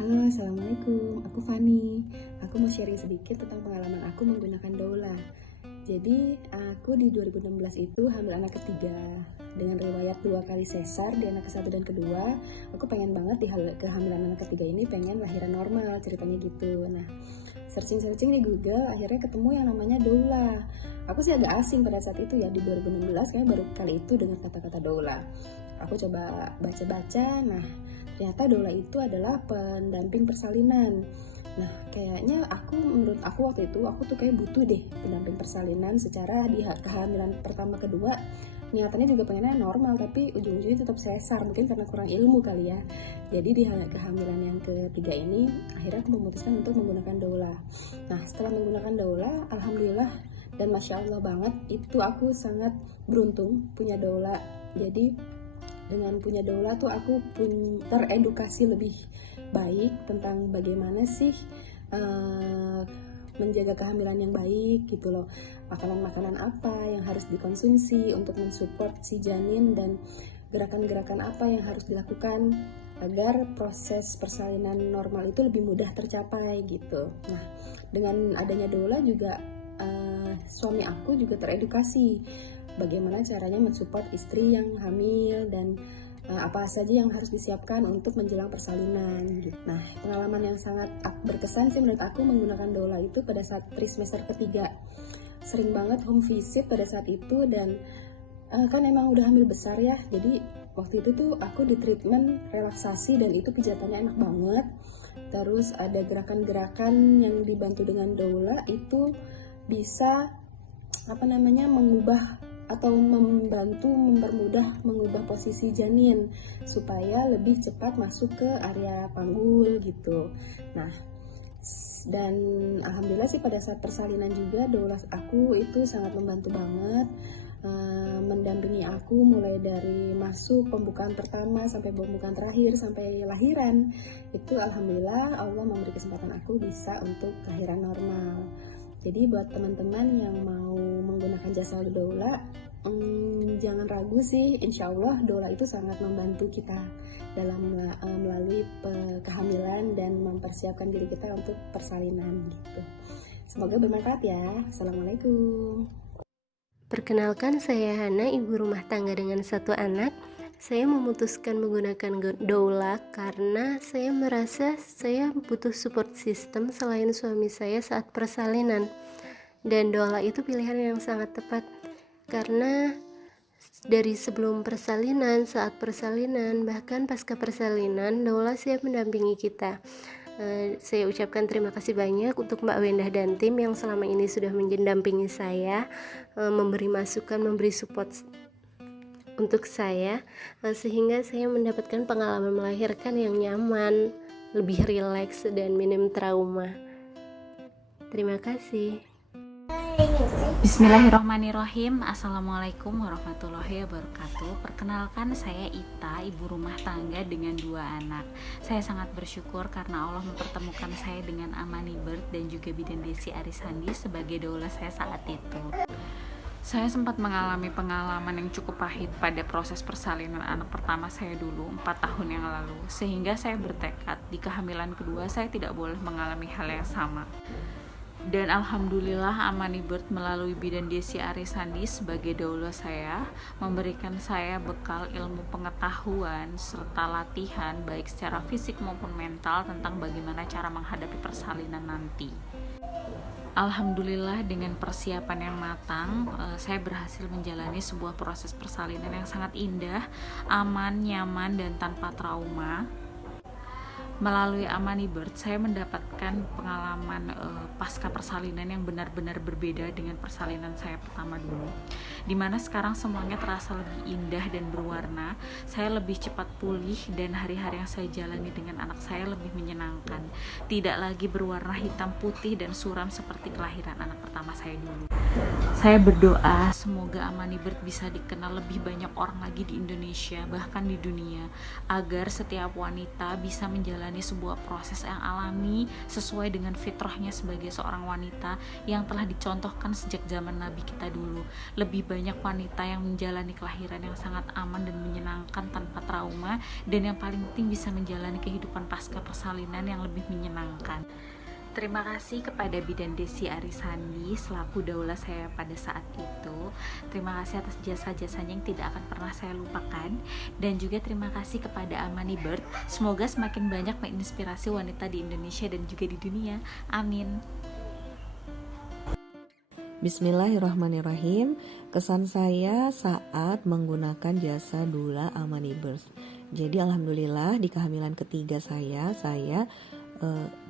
Halo, Assalamualaikum. Aku Fani. Aku mau sharing sedikit tentang pengalaman aku menggunakan doula. Jadi, aku di 2016 itu hamil anak ketiga. Dengan riwayat 2 kali sesar di anak ke-1 dan kedua, aku pengen banget di kehamilan anak ketiga ini pengen lahiran normal, ceritanya gitu. Nah, searching di Google, akhirnya ketemu yang namanya doula. Aku sih agak asing pada saat itu ya, di 2016, kayaknya baru kali itu dengar kata-kata doula. Aku coba baca-baca, nah ternyata doula itu adalah pendamping persalinan. Nah, kayaknya menurut aku waktu itu, aku tuh kayak butuh deh pendamping persalinan secara di kehamilan pertama kedua. Niatannya juga pengennya normal, tapi ujung-ujungnya tetap sesar, mungkin karena kurang ilmu kali ya. Jadi di kehamilan yang ketiga ini, akhirnya aku memutuskan untuk menggunakan doula. Nah, setelah menggunakan doula, alhamdulillah dan masya Allah banget, itu aku sangat beruntung punya doula. Jadi dengan punya doula tuh aku pun teredukasi lebih baik tentang bagaimana sih menjaga kehamilan yang baik gitu loh. Makanan-makanan apa yang harus dikonsumsi untuk mensupport si janin, dan gerakan-gerakan apa yang harus dilakukan agar proses persalinan normal itu lebih mudah tercapai gitu. Nah, dengan adanya doula juga suami aku juga teredukasi bagaimana caranya mensupport istri yang hamil dan apa saja yang harus disiapkan untuk menjelang persalinan gitu. Nah, pengalaman yang sangat berkesan sih menurut aku menggunakan doula itu pada saat trimester ketiga. Sering banget home visit pada saat itu, dan kan emang udah hamil besar ya, jadi waktu itu tuh aku di treatment relaksasi dan itu pijatannya enak banget. Terus ada gerakan-gerakan yang dibantu dengan doula itu bisa mengubah atau mempermudah mengubah posisi janin supaya lebih cepat masuk ke area panggul gitu. Nah, dan alhamdulillah sih pada saat persalinan juga doula aku itu sangat membantu banget, mendampingi aku mulai dari masuk pembukaan pertama sampai pembukaan terakhir sampai lahiran. Itu alhamdulillah Allah memberi kesempatan aku bisa untuk lahiran normal. Jadi buat teman-teman yang mau menggunakan jasa doula, jangan ragu sih, insya Allah doula itu sangat membantu kita dalam melalui kehamilan dan mempersiapkan diri kita untuk persalinan gitu. Semoga bermanfaat ya. Assalamualaikum. Perkenalkan, saya Hana, ibu rumah tangga dengan 1 anak. Saya memutuskan menggunakan doula karena saya merasa saya butuh support system selain suami saya saat persalinan. Dan doula itu pilihan yang sangat tepat karena dari sebelum persalinan, saat persalinan, bahkan pasca persalinan, doula siap mendampingi kita. Saya ucapkan terima kasih banyak untuk Mbak Wendah dan tim yang selama ini sudah mendampingi saya, memberi masukan, memberi support untuk saya, sehingga saya mendapatkan pengalaman melahirkan yang nyaman, lebih rileks dan minim trauma. Terima kasih. Bismillahirrahmanirrahim. Assalamualaikum warahmatullahi wabarakatuh. Perkenalkan, saya Ita, ibu rumah tangga dengan 2 anak. Saya sangat bersyukur karena Allah mempertemukan saya dengan Amani Bird dan juga Bidan Desi Arisandi sebagai doula saya saat itu. Saya sempat mengalami pengalaman yang cukup pahit pada proses persalinan anak pertama saya dulu 4 tahun yang lalu, sehingga saya bertekad di kehamilan kedua saya tidak boleh mengalami hal yang sama. Dan alhamdulillah Amani Bird melalui Bidan Desi Arisandi sebagai doula saya memberikan saya bekal ilmu pengetahuan serta latihan baik secara fisik maupun mental tentang bagaimana cara menghadapi persalinan nanti. Alhamdulillah dengan persiapan yang matang, saya berhasil menjalani sebuah proses persalinan yang sangat indah, aman, nyaman, dan tanpa trauma. Melalui Amani Bird, saya mendapatkan pengalaman pasca persalinan yang benar-benar berbeda dengan persalinan saya pertama dulu. Dimana sekarang semuanya terasa lebih indah dan berwarna, saya lebih cepat pulih dan hari-hari yang saya jalani dengan anak saya lebih menyenangkan. Tidak lagi berwarna hitam putih dan suram seperti kelahiran anak pertama saya dulu. Saya berdoa semoga Amani Bird bisa dikenal lebih banyak orang lagi di Indonesia, bahkan di dunia, agar setiap wanita bisa menjalani sebuah proses yang alami sesuai dengan fitrahnya sebagai seorang wanita yang telah dicontohkan sejak zaman Nabi kita dulu. Lebih banyak wanita yang menjalani kelahiran yang sangat aman dan menyenangkan tanpa trauma, dan yang paling penting bisa menjalani kehidupan pasca persalinan yang lebih menyenangkan. Terima kasih kepada Bidan Desi Arisandi selaku daula saya pada saat itu. Terima kasih atas jasa-jasanya yang tidak akan pernah saya lupakan. Dan juga terima kasih kepada Amani Bird. Semoga semakin banyak menginspirasi wanita di Indonesia dan juga di dunia. Amin. Bismillahirrahmanirrahim. Kesan saya saat menggunakan jasa doula Amani Birth. Jadi alhamdulillah di kehamilan ketiga saya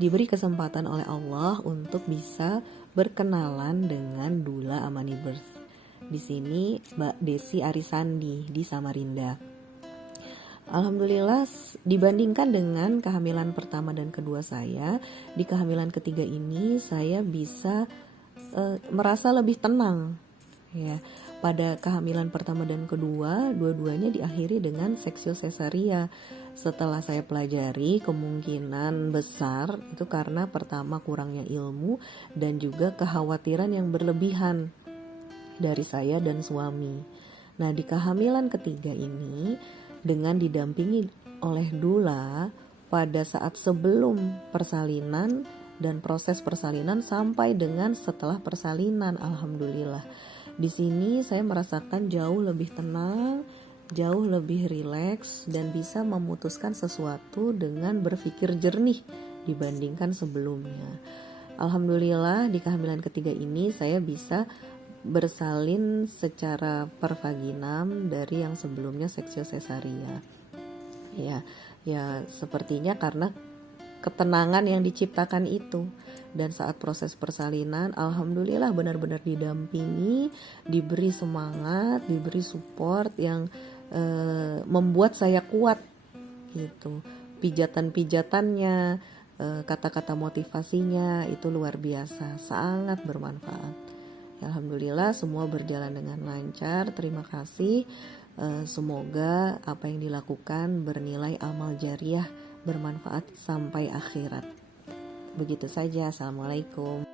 diberi kesempatan oleh Allah untuk bisa berkenalan dengan doula Amani Birth. Di sini Mbak Desi Arisandi di Samarinda. Alhamdulillah dibandingkan dengan kehamilan pertama dan kedua saya, di kehamilan ketiga ini saya bisa merasa lebih tenang ya. Pada kehamilan pertama dan kedua, dua-duanya diakhiri dengan seksio sesaria. Setelah saya pelajari, kemungkinan besar itu karena pertama kurangnya ilmu dan juga kekhawatiran yang berlebihan dari saya dan suami. Nah, di kehamilan ketiga ini dengan didampingi oleh doula pada saat sebelum persalinan dan proses persalinan sampai dengan setelah persalinan, alhamdulillah. Di sini saya merasakan jauh lebih tenang, jauh lebih rileks dan bisa memutuskan sesuatu dengan berpikir jernih dibandingkan sebelumnya. Alhamdulillah di kehamilan ketiga ini saya bisa bersalin secara pervaginam dari yang sebelumnya seksio sesaria. Ya sepertinya karena ketenangan yang diciptakan itu. Dan saat proses persalinan alhamdulillah benar-benar didampingi, diberi semangat, diberi support yang membuat saya kuat gitu. Pijatan-pijatannya, kata-kata motivasinya itu luar biasa, sangat bermanfaat. Alhamdulillah semua berjalan dengan lancar. Terima kasih. Semoga apa yang dilakukan bernilai amal jariah, bermanfaat sampai akhirat. Begitu saja. Assalamualaikum.